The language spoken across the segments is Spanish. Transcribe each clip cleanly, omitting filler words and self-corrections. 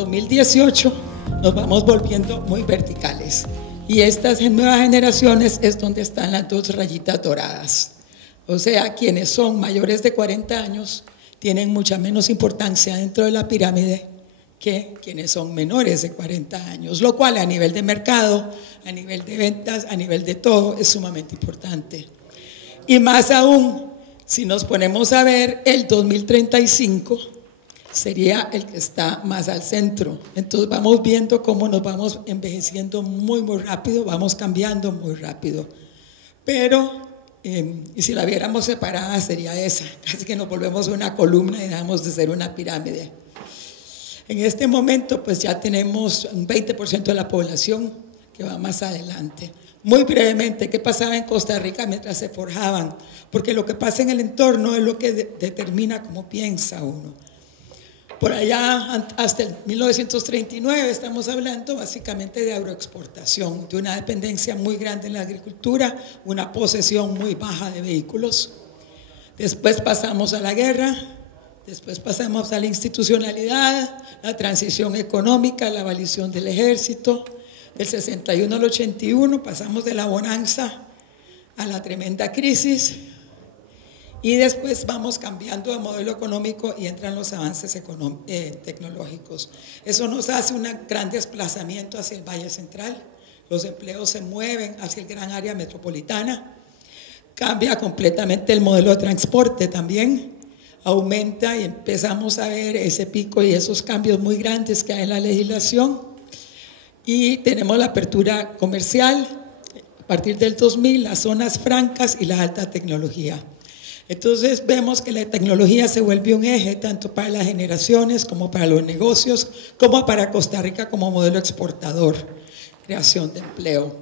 2018 nos vamos volviendo muy verticales. Y estas nuevas generaciones es donde están las dos rayitas doradas. O sea, quienes son mayores de 40 años tienen mucha menos importancia dentro de la pirámide que quienes son menores de 40 años, lo cual a nivel de mercado, a nivel de ventas, a nivel de todo es sumamente importante. Y más aún, si nos ponemos a ver, el 2035 sería el que está más al centro. Entonces vamos viendo cómo nos vamos envejeciendo muy, muy rápido, vamos cambiando muy rápido. Pero, y si la viéramos separada sería esa, casi que nos volvemos una columna y dejamos de ser una pirámide. En este momento pues ya tenemos un 20% de la población que va más adelante. Muy brevemente, ¿qué pasaba en Costa Rica mientras se forjaban? Porque lo que pasa en el entorno es lo que determina cómo piensa uno. Por allá, hasta el 1939, estamos hablando básicamente de agroexportación, de una dependencia muy grande en la agricultura, una posesión muy baja de vehículos. Después pasamos a la guerra, después pasamos a la institucionalidad, la transición económica, la abolición del ejército. Del 61 al 81 pasamos de la bonanza a la tremenda crisis. Y después vamos cambiando de modelo económico y entran los avances tecnológicos. Eso nos hace un gran desplazamiento hacia el Valle Central. Los empleos se mueven hacia el gran área metropolitana. Cambia completamente el modelo de transporte también. Aumenta y empezamos a ver ese pico y esos cambios muy grandes que hay en la legislación. Y tenemos la apertura comercial a partir del 2000, las zonas francas y la alta tecnología. Entonces vemos que la tecnología se vuelve un eje tanto para las generaciones como para los negocios, como para Costa Rica como modelo exportador, creación de empleo.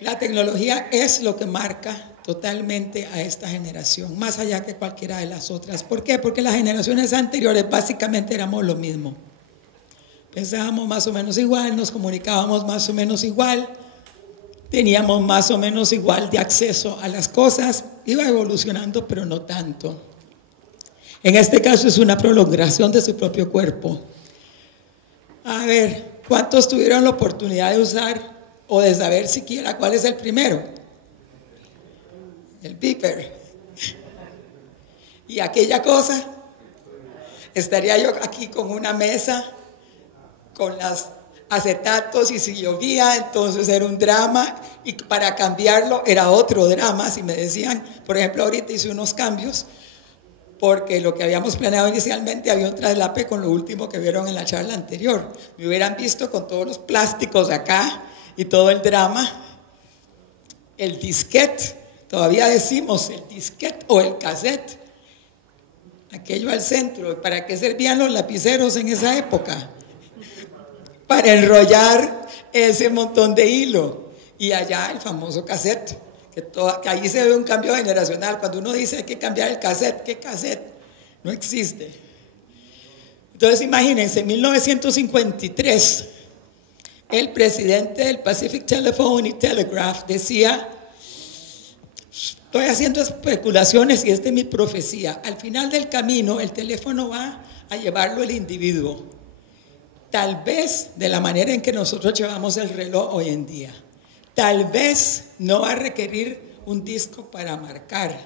La tecnología es lo que marca totalmente a esta generación, más allá que cualquiera de las otras. ¿Por qué? Porque las generaciones anteriores básicamente éramos lo mismo. Pensábamos más o menos igual, nos comunicábamos más o menos igual, teníamos más o menos igual de acceso a las cosas, iba evolucionando, pero no tanto. En este caso es una prolongación de su propio cuerpo. A ver, ¿cuántos tuvieron la oportunidad de usar o de saber siquiera cuál es el primero? El beeper. Y aquella cosa, estaría yo aquí con una mesa, con las acetatos, y si llovía entonces era un drama, y para cambiarlo era otro drama. Si me decían, por ejemplo, ahorita hice unos cambios porque lo que habíamos planeado inicialmente había un traslape con lo último que vieron en la charla anterior. Me hubieran visto con todos los plásticos acá y todo el drama. El disquete, todavía decimos el disquete o el cassette, aquello al centro. ¿Para qué servían los lapiceros en esa época? Para enrollar ese montón de hilo. Y allá el famoso cassette, que ahí se ve un cambio generacional. Cuando uno dice hay que cambiar el cassette, ¿qué cassette? No existe. Entonces imagínense, en 1953, el presidente del Pacific Telephone and Telegraph decía, estoy haciendo especulaciones y esta es mi profecía, al final del camino el teléfono va a llevarlo el individuo. Tal vez de la manera en que nosotros llevamos el reloj hoy en día. Tal vez no va a requerir un disco para marcar.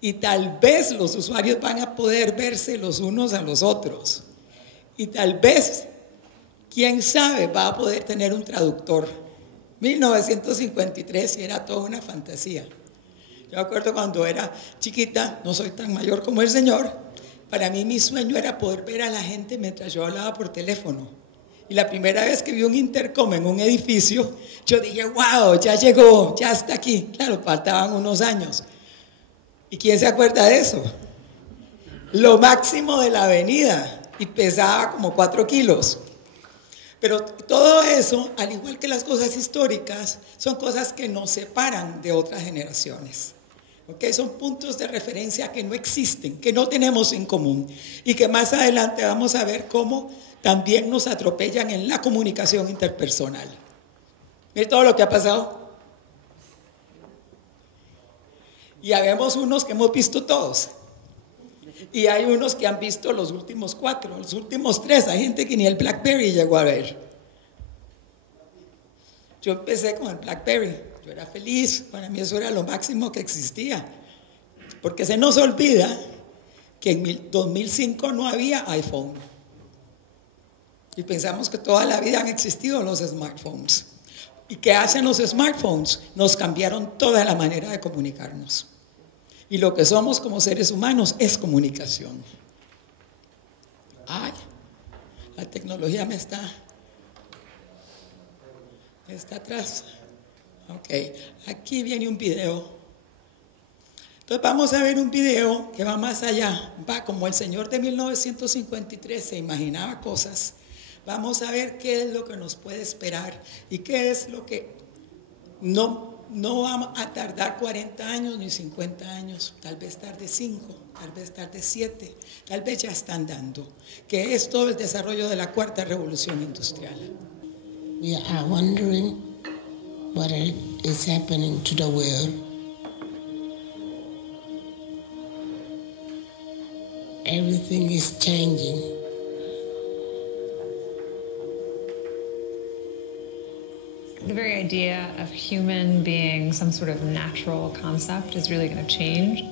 Y tal vez los usuarios van a poder verse los unos a los otros. Y tal vez, quién sabe, va a poder tener un traductor. 1953 y era toda una fantasía. Yo me acuerdo cuando era chiquita, no soy tan mayor como el señor. Para mí mi sueño era poder ver a la gente mientras yo hablaba por teléfono. Y la primera vez que vi un intercom en un edificio, yo dije, wow, ya llegó, ya está aquí. Claro, faltaban unos años. ¿Y quién se acuerda de eso? Lo máximo de la avenida, y pesaba como 4 kilos. Pero todo eso, al igual que las cosas históricas, son cosas que nos separan de otras generaciones. ¿Okay? Son puntos de referencia que no existen, que no tenemos en común y que más adelante vamos a ver cómo también nos atropellan en la comunicación interpersonal. Mire todo lo que ha pasado. Y habemos unos que hemos visto todos. Y hay unos que han visto los últimos 4, los últimos 3. Hay gente que ni el BlackBerry llegó a ver. Yo empecé con el BlackBerry. Yo era feliz. Para mí eso era lo máximo que existía. Porque se nos olvida que en 2005 no había iPhone. Y pensamos que toda la vida han existido los smartphones. ¿Y qué hacen los smartphones? Nos cambiaron toda la manera de comunicarnos. Y lo que somos como seres humanos es comunicación. Ay, la tecnología me está atrás. Ok, aquí viene un video. Entonces vamos a ver un video que va más allá. Va como el señor de 1953 se imaginaba cosas. Vamos a ver qué es lo que nos puede esperar y qué es lo que no va a tardar 40 años ni 50 años, tal vez tarde 5, tal vez tarde 7, tal vez ya están dando, que es todo el desarrollo de la cuarta revolución industrial. We are wondering what is happening to the world. Everything is changing. The very idea of human being some sort of natural concept is really going to change.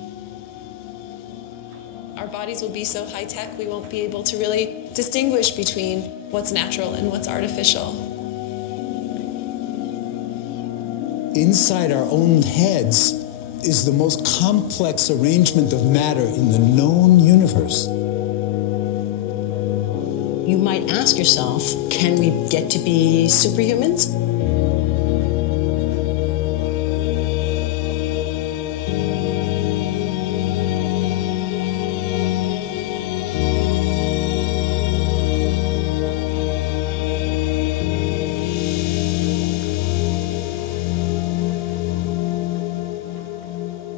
Our bodies will be so high-tech, we won't be able to really distinguish between what's natural and what's artificial. Inside our own heads is the most complex arrangement of matter in the known universe. You might ask yourself, can we get to be superhumans?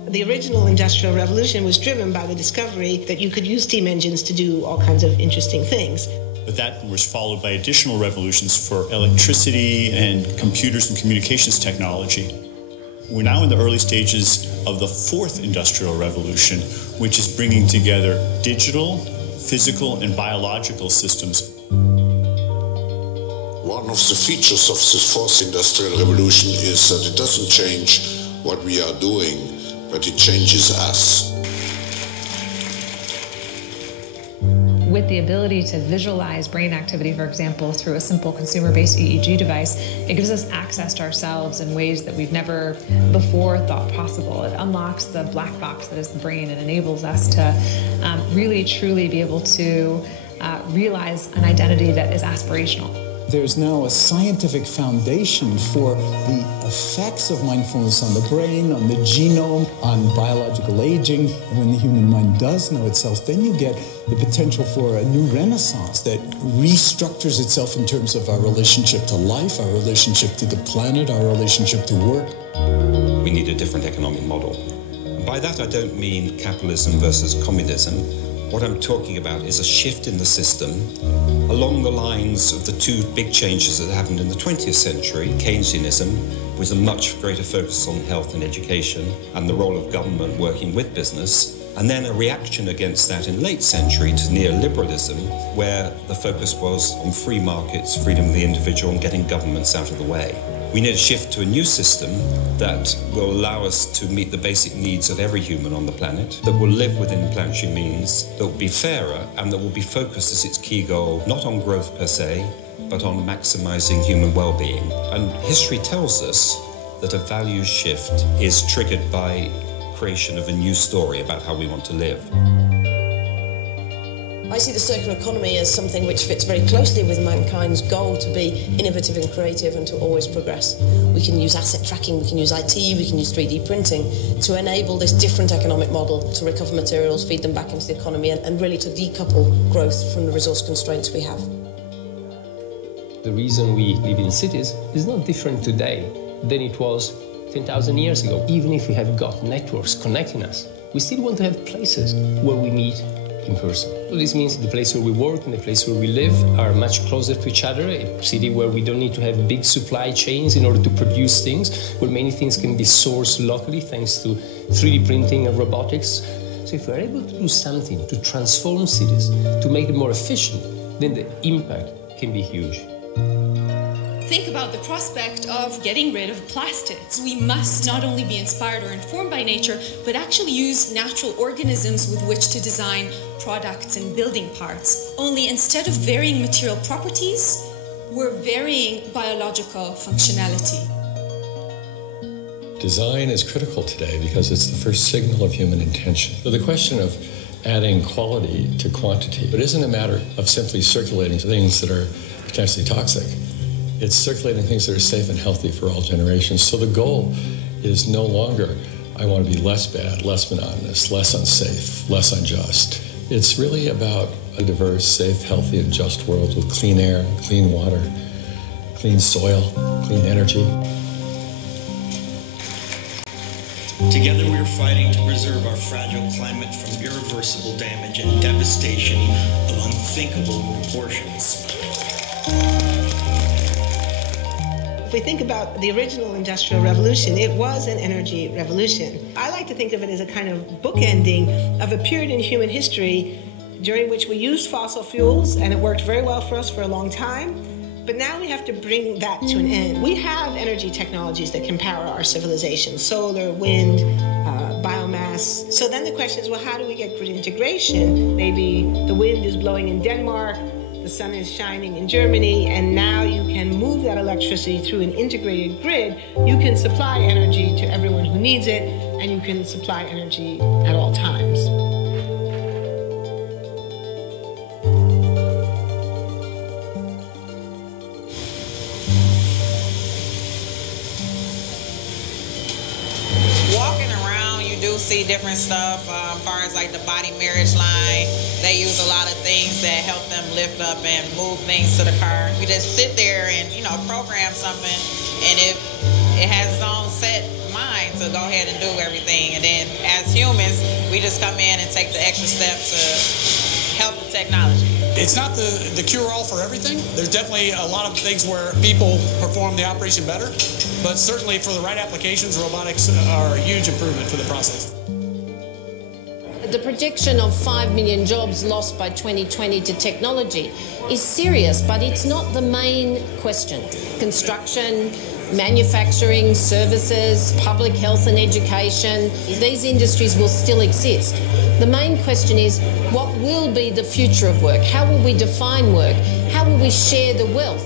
The original Industrial Revolution was driven by the discovery that you could use steam engines to do all kinds of interesting things. But that was followed by additional revolutions for electricity and computers and communications technology. We're now in the early stages of the fourth Industrial Revolution, which is bringing together digital, physical, and biological systems. One of the features of this fourth Industrial Revolution is that it doesn't change what we are doing, but it changes us. With the ability to visualize brain activity, for example, through a simple consumer-based EEG device, it gives us access to ourselves in ways that we've never before thought possible. It unlocks the black box that is the brain and enables us to really, truly be able to realize an identity that is aspirational. There's now a scientific foundation for the effects of mindfulness on the brain, on the genome, on biological aging. And when the human mind does know itself, then you get the potential for a new renaissance that restructures itself in terms of our relationship to life, our relationship to the planet, our relationship to work. We need a different economic model. By that, I don't mean capitalism versus communism. What I'm talking about is a shift in the system along the lines of the two big changes that happened in the 20th century, Keynesianism, with a much greater focus on health and education and the role of government working with business, and then a reaction against that in late century to neoliberalism, where the focus was on free markets, freedom of the individual, and getting governments out of the way. We need a shift to a new system that will allow us to meet the basic needs of every human on the planet, that will live within planetary means, that will be fairer, and that will be focused as its key goal, not on growth per se, but on maximizing human well-being. And history tells us that a values shift is triggered by creation of a new story about how we want to live. I see the circular economy as something which fits very closely with mankind's goal to be innovative and creative and to always progress. We can use asset tracking, we can use IT, we can use 3D printing to enable this different economic model to recover materials, feed them back into the economy and really to decouple growth from the resource constraints we have. The reason we live in cities is not different today than it was 10,000 years ago. Even if we have got networks connecting us, we still want to have places where we meet in person. So this means the place where we work and the place where we live are much closer to each other, a city where we don't need to have big supply chains in order to produce things, where many things can be sourced locally thanks to 3D printing and robotics. So if we're able to do something to transform cities, to make them more efficient, then the impact can be huge. Think about the prospect of getting rid of plastics. We must not only be inspired or informed by nature, but actually use natural organisms with which to design products and building parts. Only instead of varying material properties, we're varying biological functionality. Design is critical today because it's the first signal of human intention. So the question of adding quality to quantity, it isn't a matter of simply circulating things that are potentially toxic. It's circulating things that are safe and healthy for all generations. So the goal is no longer, I want to be less bad, less monotonous, less unsafe, less unjust. It's really about a diverse, safe, healthy, and just world with clean air, clean water, clean soil, clean energy. Together we are fighting to preserve our fragile climate from irreversible damage and devastation of unthinkable proportions. If we think about the original Industrial Revolution, it was an energy revolution. I like to think of it as a kind of bookending of a period in human history during which we used fossil fuels, and it worked very well for us for a long time. But now we have to bring that to an end. We have energy technologies that can power our civilization: solar, wind, biomass. So then the question is, well, how do we get grid integration? Maybe the wind is blowing in Denmark, the sun is shining in Germany, and now you can move that electricity through an integrated grid. You can supply energy to everyone who needs it, and you can supply energy at all times. See different stuff as far as like the body marriage line. They use a lot of things that help them lift up and move things to the car. We just sit there and, you know, program something, and it has its own set mind to go ahead and do everything. And then as humans, we just come in and take the extra step to help the technology. It's not the cure-all for everything. There's definitely a lot of things where people perform the operation better, but certainly for the right applications, robotics are a huge improvement for the process. The projection of 5 million jobs lost by 2020 to technology is serious, but it's not the main question. Construction, manufacturing, services, public health and education, these industries will still exist. The main question is, what will be the future of work? How will we define work? How will we share the wealth?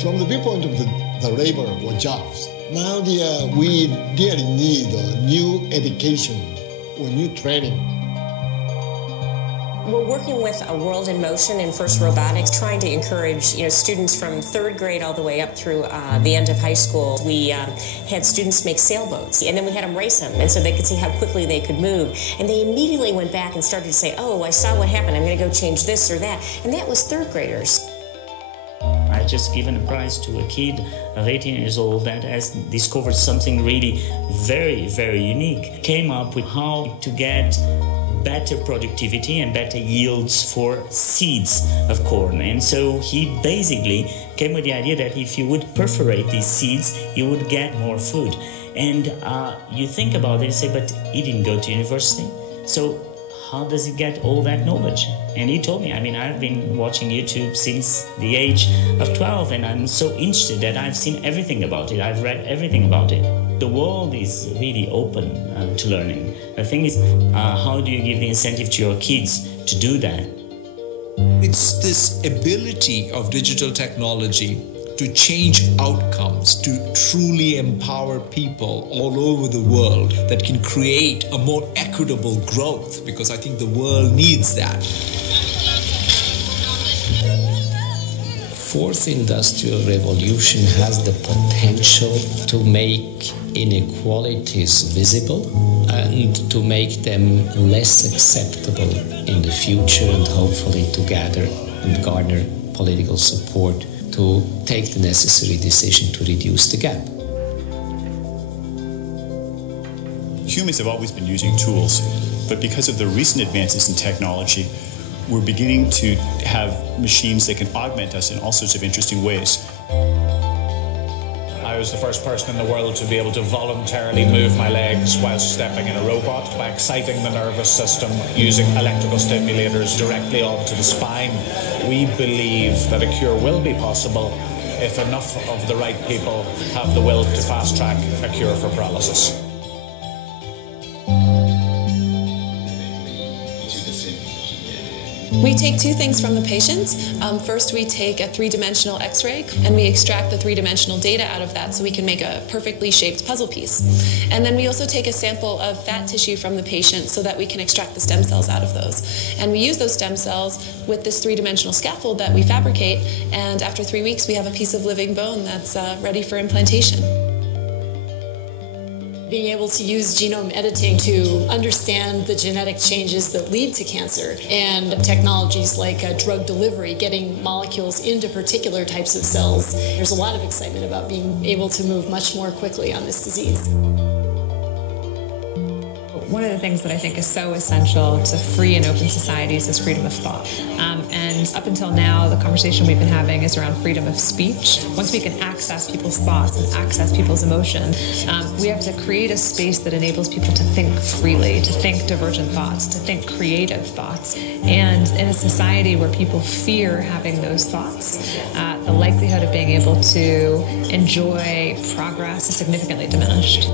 From the viewpoint of the labor or jobs, now we really need new education or new training. We're working with a World in Motion and FIRST Robotics, trying to encourage students from 3rd grade all the way up through the end of high school. We had students make sailboats, and then we had them race them, and so they could see how quickly they could move. And they immediately went back and started to say, oh, I saw what happened, I'm going to go change this or that. And that was 3rd graders. I just given a prize to a kid of 18 years old that has discovered something really very, very unique. Came up with how to get better productivity and better yields for seeds of corn. And so he basically came with the idea that if you would perforate these seeds, you would get more food. And you think about it and say, but he didn't go to university. So how does he get all that knowledge? And he told me, I mean, I've been watching YouTube since the age of 12, and I'm so interested that I've seen everything about it. I've read everything about it. The world is really open to learning. The thing is, how do you give the incentive to your kids to do that? It's this ability of digital technology to change outcomes, to truly empower people all over the world that can create a more equitable growth, because I think the world needs that. Fourth Industrial Revolution has the potential to make inequalities visible and to make them less acceptable in the future, and hopefully to gather and garner political support to take the necessary decision to reduce the gap. Humans have always been using tools, but because of the recent advances in technology, we're beginning to have machines that can augment us in all sorts of interesting ways. I I was the first person in the world to be able to voluntarily move my legs whilst stepping in a robot by exciting the nervous system using electrical stimulators directly onto the spine. We believe that a cure will be possible if enough of the right people have the will to fast-track a cure for paralysis. We take two things from the patient. First, we take a three-dimensional X-ray and we extract the three-dimensional data out of that so we can make a perfectly shaped puzzle piece. And then we also take a sample of fat tissue from the patient so that we can extract the stem cells out of those. And we use those stem cells with this three-dimensional scaffold that we fabricate, and after 3 weeks we have a piece of living bone that's ready for implantation. Being able to use genome editing to understand the genetic changes that lead to cancer, and technologies like drug delivery, getting molecules into particular types of cells. There's a lot of excitement about being able to move much more quickly on this disease. One of the things that I think is so essential to free and open societies is freedom of thought. And up until now, the conversation we've been having is around freedom of speech. Once we can access people's thoughts and access people's emotion, we have to create a space that enables people to think freely, to think divergent thoughts, to think creative thoughts. And in a society where people fear having those thoughts, the likelihood of being able to enjoy progress is significantly diminished.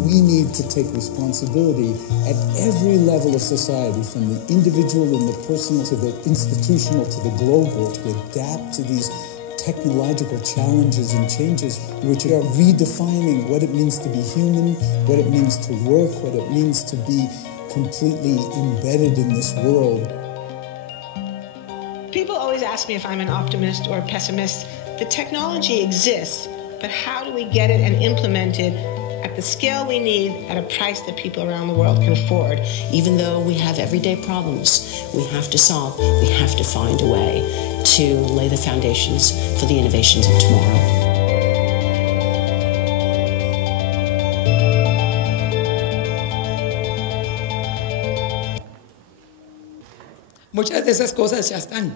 We need to take responsibility at every level of society, from the individual and the personal to the institutional to the global, to adapt to these technological challenges and changes which are redefining what it means to be human, what it means to work, what it means to be completely embedded in this world. People always ask me if I'm an optimist or a pessimist. The technology exists, but how do we get it and implement it at the scale we need at a price that people around the world can afford? Even though we have everyday problems we have to solve, we have to find a way to lay the foundations for the innovations of tomorrow. Muchas de esas cosas ya están.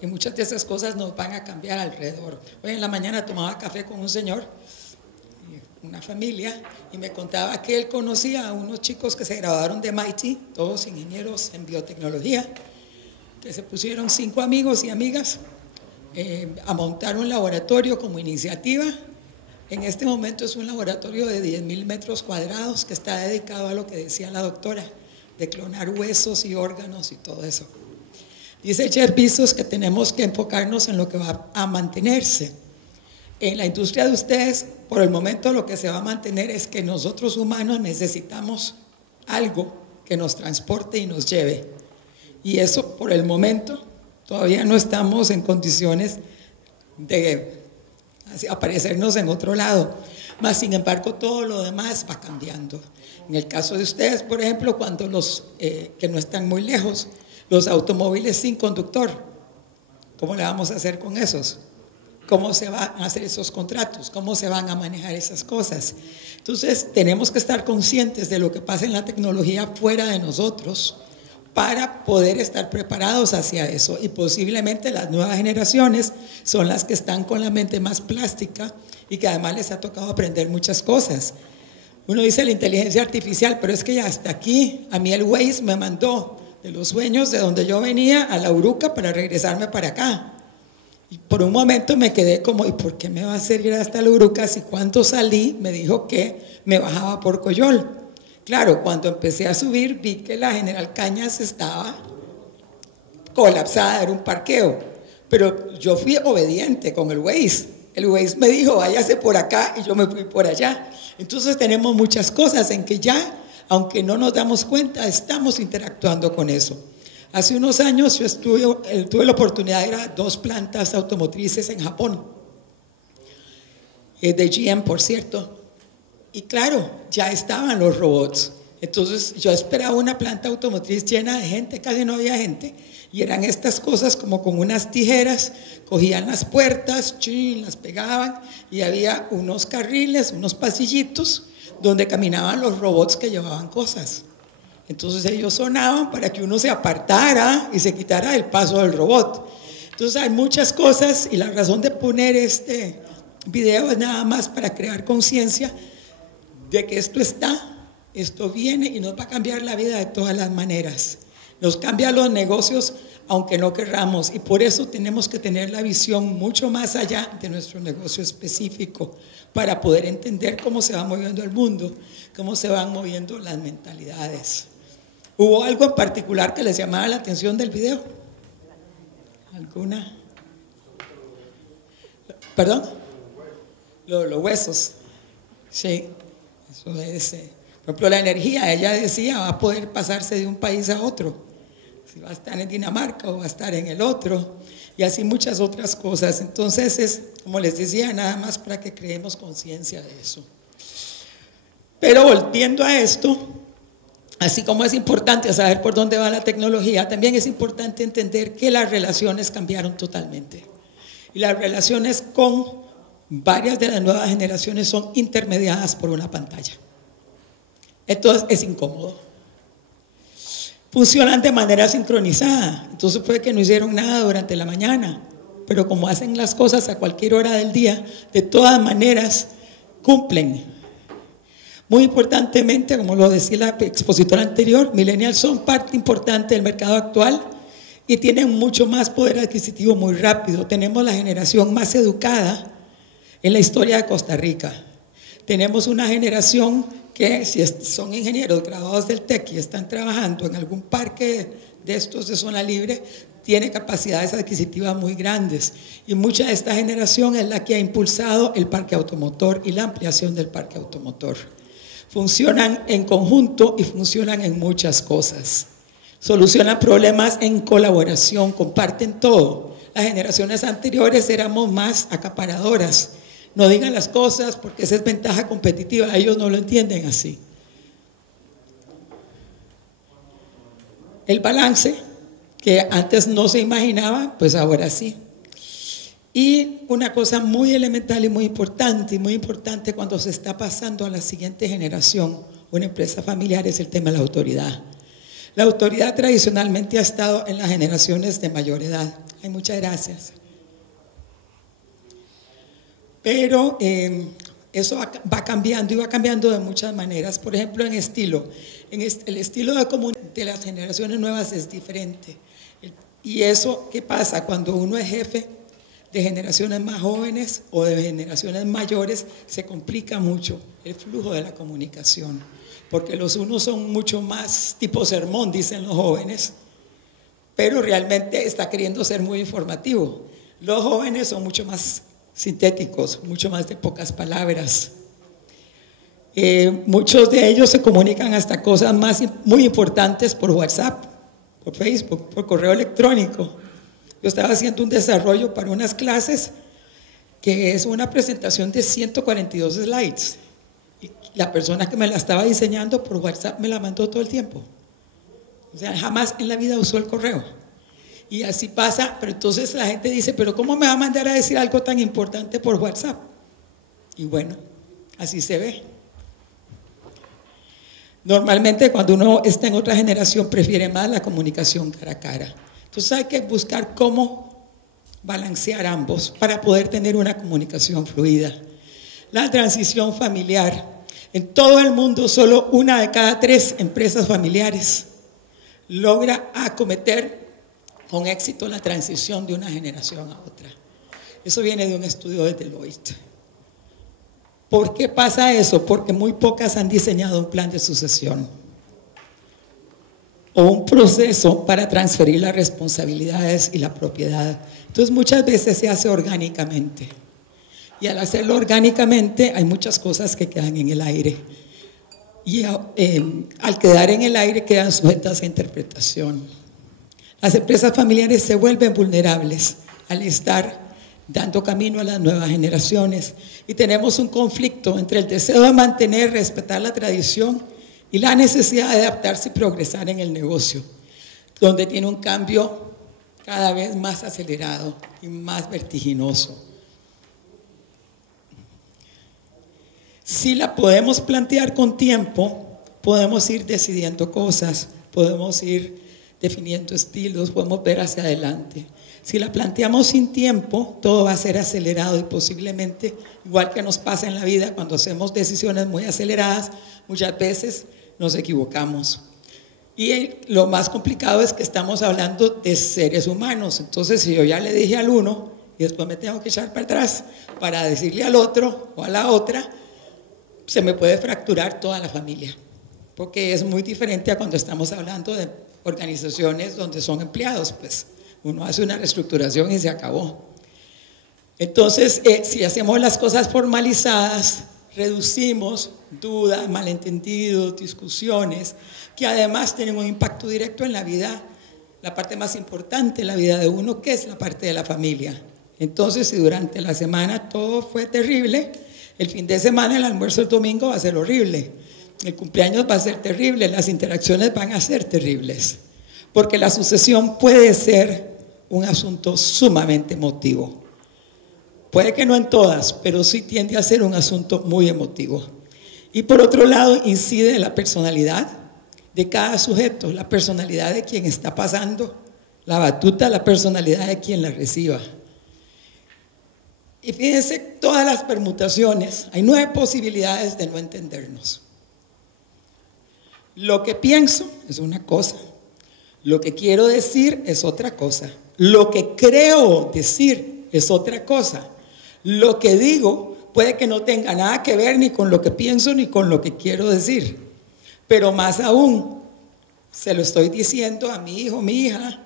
Y muchas de esas cosas nos van a cambiar alrededor. Hoy en la mañana tomaba café con un señor, una familia, y me contaba que él conocía a unos chicos que se graduaron de MIT, todos ingenieros en biotecnología, que se pusieron 5 amigos y amigas a montar un laboratorio como iniciativa. En este momento es un laboratorio de 10.000 metros cuadrados que está dedicado a lo que decía la doctora, de clonar huesos y órganos y todo eso. Dice Jeff Bezos que tenemos que enfocarnos en lo que va a mantenerse. En la industria de ustedes, por el momento lo que se va a mantener es que nosotros humanos necesitamos algo que nos transporte y nos lleve. Y eso por el momento todavía no estamos en condiciones de aparecernos en otro lado. Mas sin embargo todo lo demás va cambiando. En el caso de ustedes, por ejemplo, cuando los que no están muy lejos, los automóviles sin conductor, ¿cómo le vamos a hacer con esos? ¿Cómo se van a hacer esos contratos? ¿Cómo se van a manejar esas cosas? Entonces, tenemos que estar conscientes de lo que pasa en la tecnología fuera de nosotros para poder estar preparados hacia eso. Y posiblemente las nuevas generaciones son las que están con la mente más plástica y que además les ha tocado aprender muchas cosas. Uno dice la inteligencia artificial, pero es que ya hasta aquí, a mí el Waze me mandó de los sueños de donde yo venía a la Uruca para regresarme para acá. Y por un momento me quedé como, ¿y por qué me va a hacer ir hasta la Uruca si cuando salí me dijo que me bajaba por Coyol? Claro, cuando empecé a subir vi que la General Cañas estaba colapsada, era un parqueo, pero yo fui obediente con el Waze. El Waze me dijo, váyase por acá, y yo me fui por allá. Entonces tenemos muchas cosas en que ya, aunque no nos damos cuenta, estamos interactuando con eso. Hace unos años yo tuve la oportunidad de ir a 2 plantas automotrices en Japón, de GM, por cierto, y claro, ya estaban los robots. Entonces yo esperaba una planta automotriz llena de gente, casi no había gente, y eran estas cosas como con unas tijeras, cogían las puertas, las pegaban, y había unos carriles, unos pasillitos, donde caminaban los robots que llevaban cosas. Entonces ellos sonaban para que uno se apartara y se quitara el paso del robot. Entonces hay muchas cosas, y la razón de poner este video es nada más para crear conciencia de que esto está, esto viene y nos va a cambiar la vida de todas las maneras. Nos cambia los negocios aunque no querramos, y por eso tenemos que tener la visión mucho más allá de nuestro negocio específico para poder entender cómo se va moviendo el mundo, cómo se van moviendo las mentalidades. ¿Hubo algo en particular que les llamaba la atención del video? ¿Alguna? ¿Perdón? Los huesos. Sí, eso es. Por ejemplo, la energía, ella decía, va a poder pasarse de un país a otro. Si va a estar en Dinamarca o va a estar en el otro, y así muchas otras cosas. Entonces es, como les decía, nada más para que creemos conciencia de eso. Pero volviendo a esto, así como es importante saber por dónde va la tecnología, también es importante entender que las relaciones cambiaron totalmente. Y las relaciones con varias de las nuevas generaciones son intermediadas por una pantalla. Entonces es incómodo. Funcionan de manera sincronizada, entonces puede que no hicieron nada durante la mañana, pero como hacen las cosas a cualquier hora del día, de todas maneras cumplen. Muy importantemente, como lo decía la expositora anterior, millennials son parte importante del mercado actual y tienen mucho más poder adquisitivo muy rápido. Tenemos la generación más educada en la historia de Costa Rica. Tenemos una generación que si son ingenieros graduados del TEC y están trabajando en algún parque de estos de zona libre, tiene capacidades adquisitivas muy grandes. Y mucha de esta generación es la que ha impulsado el parque automotor y la ampliación del parque automotor. Funcionan en conjunto y funcionan en muchas cosas. Solucionan problemas en colaboración, comparten todo. Las generaciones anteriores éramos más acaparadoras. No digan las cosas porque esa es ventaja competitiva, ellos no lo entienden así. El balance, que antes no se imaginaba, pues ahora sí. Y una cosa muy elemental y muy importante cuando se está pasando a la siguiente generación, una empresa familiar, es el tema de la autoridad. La autoridad tradicionalmente ha estado en las generaciones de mayor edad. Ay, muchas gracias. Pero eso va cambiando y va cambiando de muchas maneras. Por ejemplo, en estilo. El estilo de las generaciones nuevas es diferente. Y eso, ¿qué pasa? Cuando uno es jefe de generaciones más jóvenes o de generaciones mayores, se complica mucho el flujo de la comunicación. Porque los unos son mucho más tipo sermón, dicen los jóvenes, pero realmente está queriendo ser muy informativo. Los jóvenes son mucho más sintéticos, mucho más de pocas palabras. Muchos de ellos se comunican hasta cosas muy importantes por WhatsApp, por Facebook, por correo electrónico. Yo estaba haciendo un desarrollo para unas clases que es una presentación de 142 slides. Y la persona que me la estaba diseñando por WhatsApp me la mandó todo el tiempo. O sea, jamás en la vida usó el correo. Y así pasa, pero entonces la gente dice, pero ¿cómo me va a mandar a decir algo tan importante por WhatsApp? Y bueno, así se ve. Normalmente cuando uno está en otra generación prefiere más la comunicación cara a cara. Entonces hay que buscar cómo balancear ambos para poder tener una comunicación fluida. La transición familiar. En todo el mundo solo 1 de cada 3 empresas familiares logra acometer con éxito la transición de una generación a otra. Eso viene de un estudio de Deloitte. ¿Por qué pasa eso? Porque muy pocas han diseñado un plan de sucesión o un proceso para transferir las responsabilidades y la propiedad. Entonces muchas veces se hace orgánicamente. Y al hacerlo orgánicamente hay muchas cosas que quedan en el aire. Y al quedar en el aire quedan sujetas a interpretación. Las empresas familiares se vuelven vulnerables al estar dando camino a las nuevas generaciones y tenemos un conflicto entre el deseo de mantener, respetar la tradición y la necesidad de adaptarse y progresar en el negocio, donde tiene un cambio cada vez más acelerado y más vertiginoso. Si la podemos plantear con tiempo, podemos ir decidiendo cosas, podemos ir definiendo estilos, podemos ver hacia adelante. Si la planteamos sin tiempo, todo va a ser acelerado y posiblemente, igual que nos pasa en la vida, cuando hacemos decisiones muy aceleradas, muchas veces nos equivocamos. Y lo más complicado es que estamos hablando de seres humanos. Entonces, si yo ya le dije al uno y después me tengo que echar para atrás para decirle al otro o a la otra, se me puede fracturar toda la familia, porque es muy diferente a cuando estamos hablando de organizaciones donde son empleados, pues uno hace una reestructuración y se acabó. Entonces, si hacemos las cosas formalizadas, reducimos dudas, malentendidos, discusiones, que además tienen un impacto directo en la vida, la parte más importante en la vida de uno, que es la parte de la familia. Entonces, si durante la semana todo fue terrible, el fin de semana, el almuerzo el domingo va a ser horrible, el cumpleaños va a ser terrible, las interacciones van a ser terribles, porque la sucesión puede ser un asunto sumamente emotivo. Puede que no en todas, pero sí tiende a ser un asunto muy emotivo. Y por otro lado, incide en la personalidad de cada sujeto, la personalidad de quien está pasando la batuta, la personalidad de quien la reciba. Y fíjense todas las permutaciones, hay 9 posibilidades de no entendernos. Lo que pienso es una cosa, lo que quiero decir es otra cosa, lo que creo decir es otra cosa, lo que digo puede que no tenga nada que ver ni con lo que pienso ni con lo que quiero decir, pero más aún se lo estoy diciendo a mi hijo, mi hija,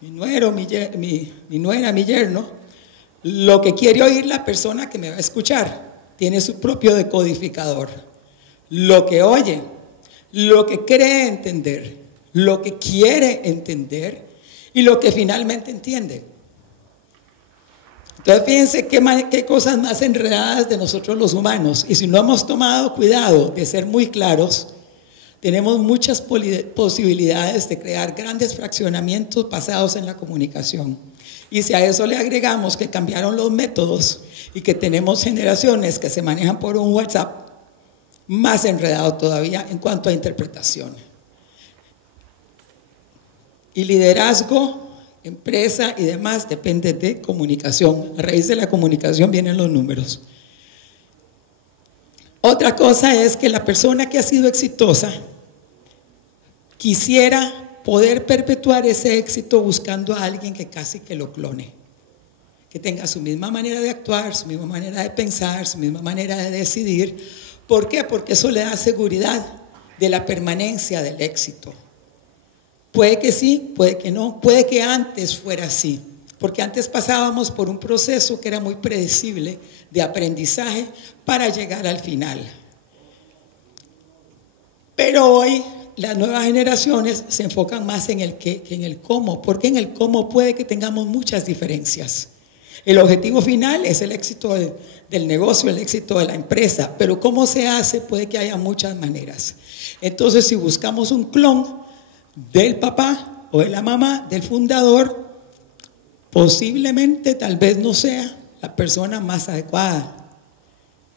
mi nuero, mi nuera, mi yerno. Lo que quiere oír la persona que me va a escuchar tiene su propio decodificador. Lo que oye, lo que cree entender, lo que quiere entender y lo que finalmente entiende. Entonces fíjense qué cosas más enredadas de nosotros los humanos. Y si no hemos tomado cuidado de ser muy claros, tenemos muchas posibilidades de crear grandes fraccionamientos basados en la comunicación. Y si a eso le agregamos que cambiaron los métodos y que tenemos generaciones que se manejan por un WhatsApp, más enredado todavía en cuanto a interpretación. Y liderazgo, empresa y demás depende de comunicación. A raíz de la comunicación vienen los números. Otra cosa es que la persona que ha sido exitosa quisiera poder perpetuar ese éxito buscando a alguien que casi que lo clone, que tenga su misma manera de actuar, su misma manera de pensar, su misma manera de decidir. ¿Por qué? Porque eso le da seguridad de la permanencia del éxito. Puede que sí, puede que no, puede que antes fuera así, porque antes pasábamos por un proceso que era muy predecible de aprendizaje para llegar al final. Pero hoy las nuevas generaciones se enfocan más en el qué que en el cómo, porque en el cómo puede que tengamos muchas diferencias. El objetivo final es el éxito del negocio, el éxito de la empresa, pero cómo se hace puede que haya muchas maneras. Entonces, si buscamos un clon del papá o de la mamá, del fundador, posiblemente tal vez no sea la persona más adecuada,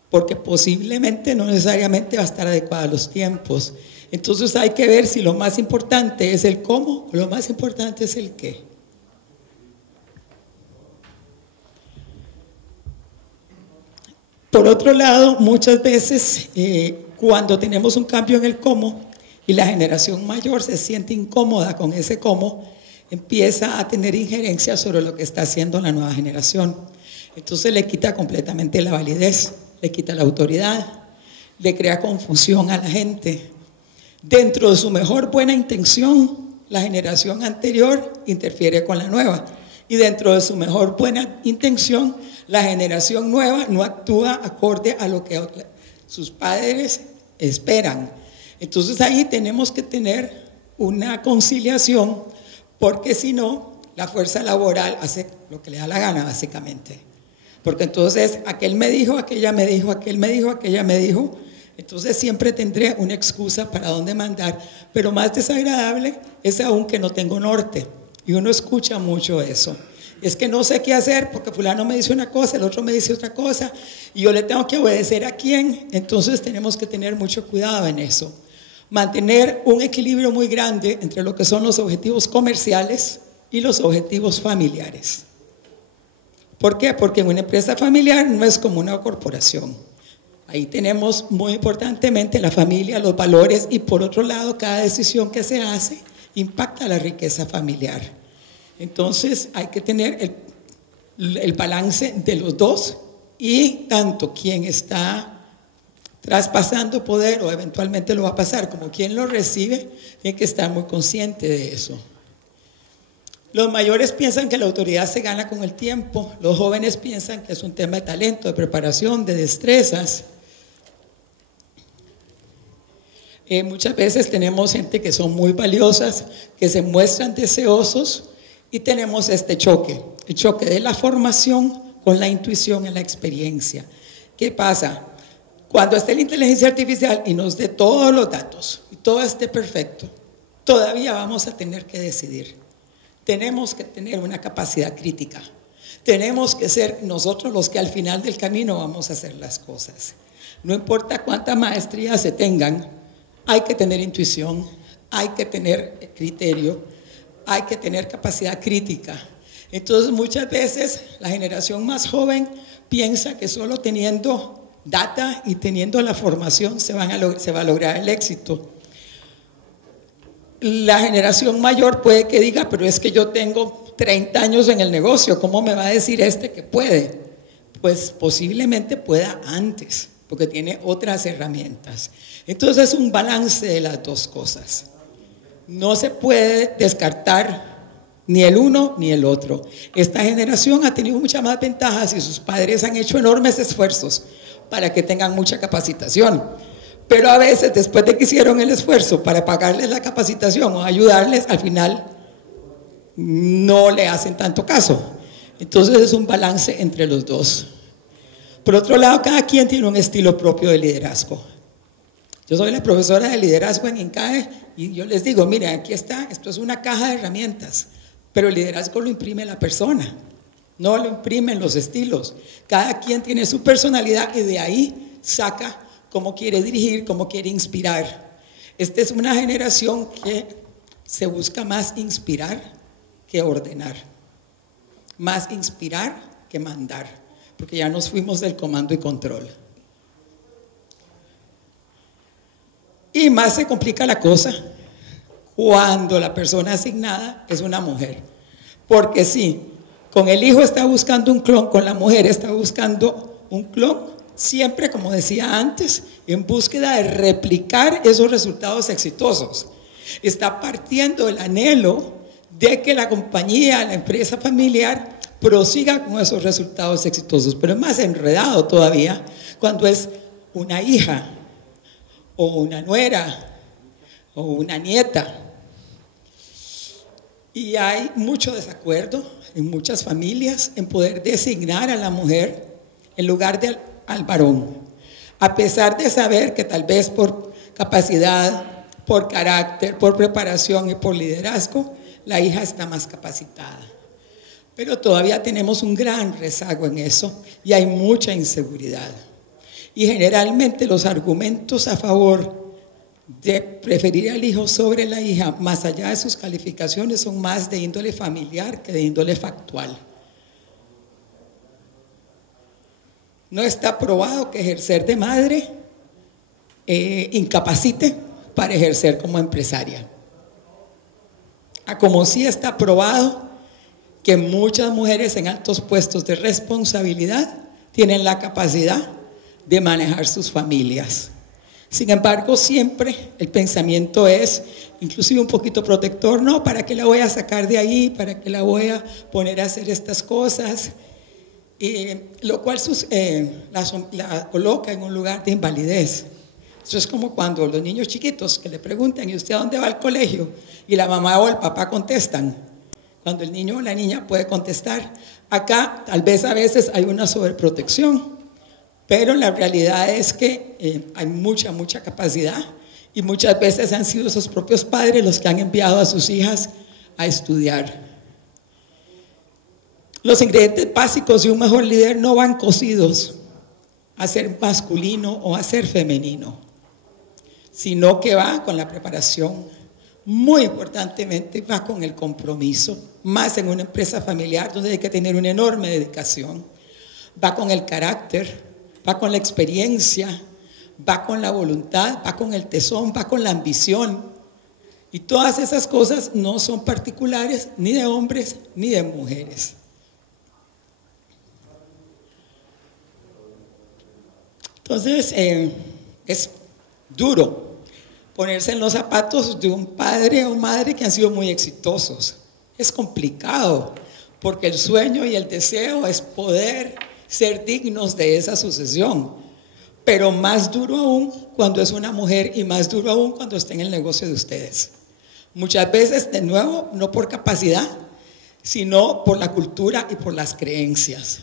porque posiblemente no necesariamente va a estar adecuada a los tiempos. Entonces hay que ver si lo más importante es el cómo o lo más importante es el qué. Por otro lado, muchas veces cuando tenemos un cambio en el cómo y la generación mayor se siente incómoda con ese cómo, empieza a tener injerencia sobre lo que está haciendo la nueva generación. Entonces le quita completamente la validez, le quita la autoridad, le crea confusión a la gente. Dentro de su mejor buena intención, la generación anterior interfiere con la nueva. Y dentro de su mejor buena intención, la generación nueva no actúa acorde a lo que sus padres esperan. Entonces ahí tenemos que tener una conciliación, porque si no, la fuerza laboral hace lo que le da la gana, básicamente. Porque entonces aquel me dijo, aquella me dijo, aquel me dijo, aquella me dijo. Entonces siempre tendré una excusa para dónde mandar. Pero más desagradable es aún que no tengo norte. Y uno escucha mucho eso. Es que no sé qué hacer porque fulano me dice una cosa, el otro me dice otra cosa. Y yo le tengo que obedecer a quién. Entonces tenemos que tener mucho cuidado en eso. mantener un equilibrio muy grande entre lo que son los objetivos comerciales y los objetivos familiares. ¿Por qué? Porque en una empresa familiar no es como una corporación. Ahí tenemos muy importantemente la familia, los valores, y por otro lado, cada decisión que se hace impacta la riqueza familiar. Entonces hay que tener el balance de los dos, y tanto quien está traspasando poder o eventualmente lo va a pasar como quien lo recibe, tiene que estar muy consciente de eso. Los mayores piensan que la autoridad se gana con el tiempo, los jóvenes piensan que es un tema de talento, de preparación, de destrezas. Muchas veces tenemos gente que son muy valiosas, que se muestran deseosos, y tenemos este choque, el choque de la formación con la intuición y la experiencia. ¿Qué pasa? Cuando esté la inteligencia artificial y nos dé todos los datos y todo esté perfecto, todavía vamos a tener que decidir. Tenemos que tener una capacidad crítica. Tenemos que ser nosotros los que al final del camino vamos a hacer las cosas. No importa cuánta maestría se tengan, hay que tener intuición, hay que tener criterio, hay que tener capacidad crítica. Entonces muchas veces la generación más joven piensa que solo teniendo data y teniendo la formación se va a lograr el éxito. La generación mayor puede que diga, pero es que yo tengo 30 años en el negocio, ¿cómo me va a decir que puede? Pues posiblemente pueda antes, porque tiene otras herramientas. Entonces es un balance de las dos cosas. No se puede descartar ni el uno ni el otro. Esta generación ha tenido muchas más ventajas y sus padres han hecho enormes esfuerzos para que tengan mucha capacitación. Pero a veces, después de que hicieron el esfuerzo para pagarles la capacitación o ayudarles, al final no le hacen tanto caso. Entonces es un balance entre los dos. Por otro lado, cada quien tiene un estilo propio de liderazgo. Yo soy la profesora de liderazgo en INCAE y yo les digo, miren, aquí está, esto es una caja de herramientas, pero el liderazgo lo imprime la persona, no lo imprimen los estilos. Cada quien tiene su personalidad y de ahí saca cómo quiere dirigir, cómo quiere inspirar. Esta es una generación que se busca más inspirar que ordenar, más inspirar que mandar, porque ya nos fuimos del comando y control. Y más se complica la cosa cuando la persona asignada es una mujer, porque sí, con el hijo está buscando un clon, con la mujer está buscando un clon, siempre, como decía antes, en búsqueda de replicar esos resultados exitosos. Está partiendo el anhelo de que la compañía, la empresa familiar, prosiga con esos resultados exitosos, pero es más enredado todavía cuando es una hija, o una nuera, o una nieta. Y hay mucho desacuerdo en muchas familias en poder designar a la mujer en lugar al varón, a pesar de saber que tal vez por capacidad, por carácter, por preparación y por liderazgo, la hija está más capacitada. Pero todavía tenemos un gran rezago en eso y hay mucha inseguridad. Y generalmente los argumentos a favor de preferir al hijo sobre la hija, más allá de sus calificaciones, son más de índole familiar que de índole factual. No está probado que ejercer de madre incapacite para ejercer como empresaria. Como sí está probado que muchas mujeres en altos puestos de responsabilidad tienen la capacidad de manejar sus familias. Sin embargo, siempre el pensamiento es, inclusive un poquito protector, no, ¿para qué la voy a sacar de ahí? ¿Para qué la voy a poner a hacer estas cosas? Lo cual la coloca en un lugar de invalidez. Eso es como cuando los niños chiquitos que le preguntan, ¿y usted a dónde va al colegio? Y la mamá o el papá contestan. Cuando el niño o la niña puede contestar. Acá tal vez a veces hay una sobreprotección, pero la realidad es que hay mucha capacidad y muchas veces han sido esos propios padres los que han enviado a sus hijas a estudiar. Los ingredientes básicos de un mejor líder no van cosidos a ser masculino o a ser femenino. sino que va con la preparación. Muy importantemente va con el compromiso, más en una empresa familiar donde hay que tener una enorme dedicación. Va con el carácter, va con la experiencia, va con la voluntad, va con el tesón, va con la ambición. Y todas esas cosas no son particulares ni de hombres ni de mujeres. Entonces, es duro ponerse en los zapatos de un padre o madre que han sido muy exitosos. Es complicado, porque el sueño y el deseo es poder ser dignos de esa sucesión. Pero más duro aún cuando es una mujer y más duro aún cuando está en el negocio de ustedes. Muchas veces, de nuevo, no por capacidad, sino por la cultura y por las creencias.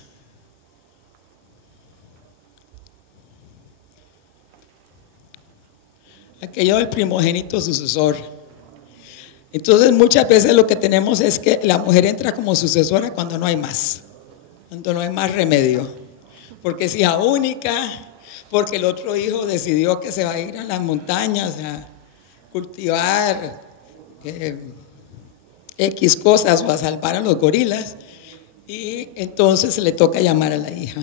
Aquello del primogénito sucesor. Entonces muchas veces lo que tenemos es que la mujer entra como sucesora cuando no hay más, cuando no hay más remedio, porque es hija única, porque el otro hijo decidió que se va a ir a las montañas a cultivar X cosas o a salvar a los gorilas, y entonces le toca llamar a la hija.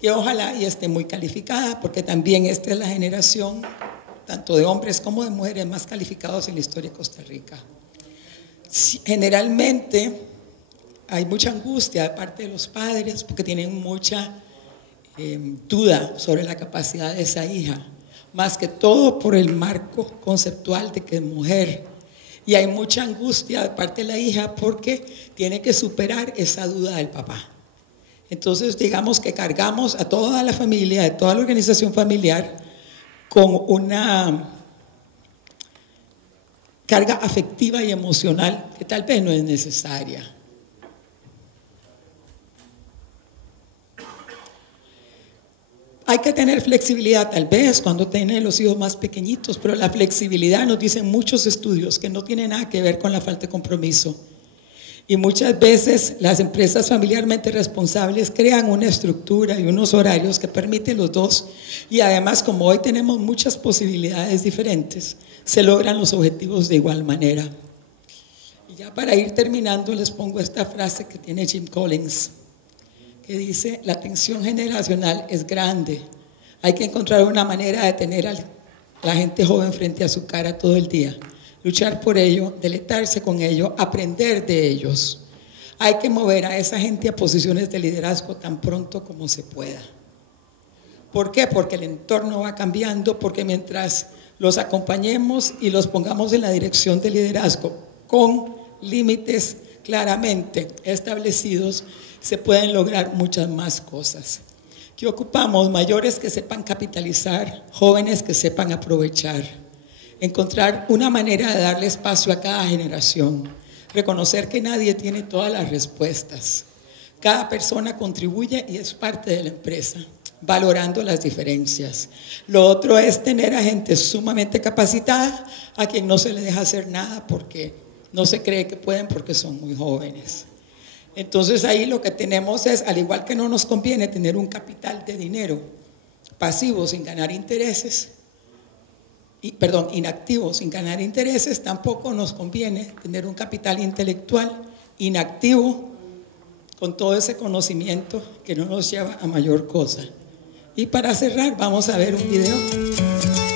Que ojalá y esté muy calificada, porque también esta es la generación, tanto de hombres como de mujeres, más calificados en la historia de Costa Rica. Generalmente hay mucha angustia de parte de los padres porque tienen mucha duda sobre la capacidad de esa hija, más que todo por el marco conceptual de que es mujer. Y hay mucha angustia de parte de la hija porque tiene que superar esa duda del papá. Entonces, digamos que cargamos a toda la familia, a toda la organización familiar, con una carga afectiva y emocional que tal vez no es necesaria. Hay que tener flexibilidad tal vez cuando tienen los hijos más pequeñitos, pero la flexibilidad, nos dicen muchos estudios, que no tiene nada que ver con la falta de compromiso. Y muchas veces las empresas familiarmente responsables crean una estructura y unos horarios que permiten los dos, y además, como hoy tenemos muchas posibilidades diferentes, se logran los objetivos de igual manera. Y ya para ir terminando les pongo esta frase que tiene Jim Collins, que dice: la tensión generacional es grande, hay que encontrar una manera de tener a la gente joven frente a su cara todo el día, luchar por ello, deleitarse con ello, aprender de ellos. Hay que mover a esa gente a posiciones de liderazgo tan pronto como se pueda. ¿Por qué? Porque el entorno va cambiando, porque mientras los acompañemos y los pongamos en la dirección del liderazgo con límites claramente establecidos, se pueden lograr muchas más cosas. ¿Qué ocupamos? Mayores que sepan capitalizar, jóvenes que sepan aprovechar. Encontrar una manera de darle espacio a cada generación, reconocer que nadie tiene todas las respuestas. Cada persona contribuye y es parte de la empresa, valorando las diferencias. Lo otro es tener a gente sumamente capacitada, a quien no se le deja hacer nada porque no se cree que pueden porque son muy jóvenes. Entonces ahí lo que tenemos es, al igual que no nos conviene tener un capital de dinero pasivo sin ganar intereses, inactivo sin ganar intereses, tampoco nos conviene tener un capital intelectual inactivo con todo ese conocimiento que no nos lleva a mayor cosa. Y para cerrar vamos a ver un video.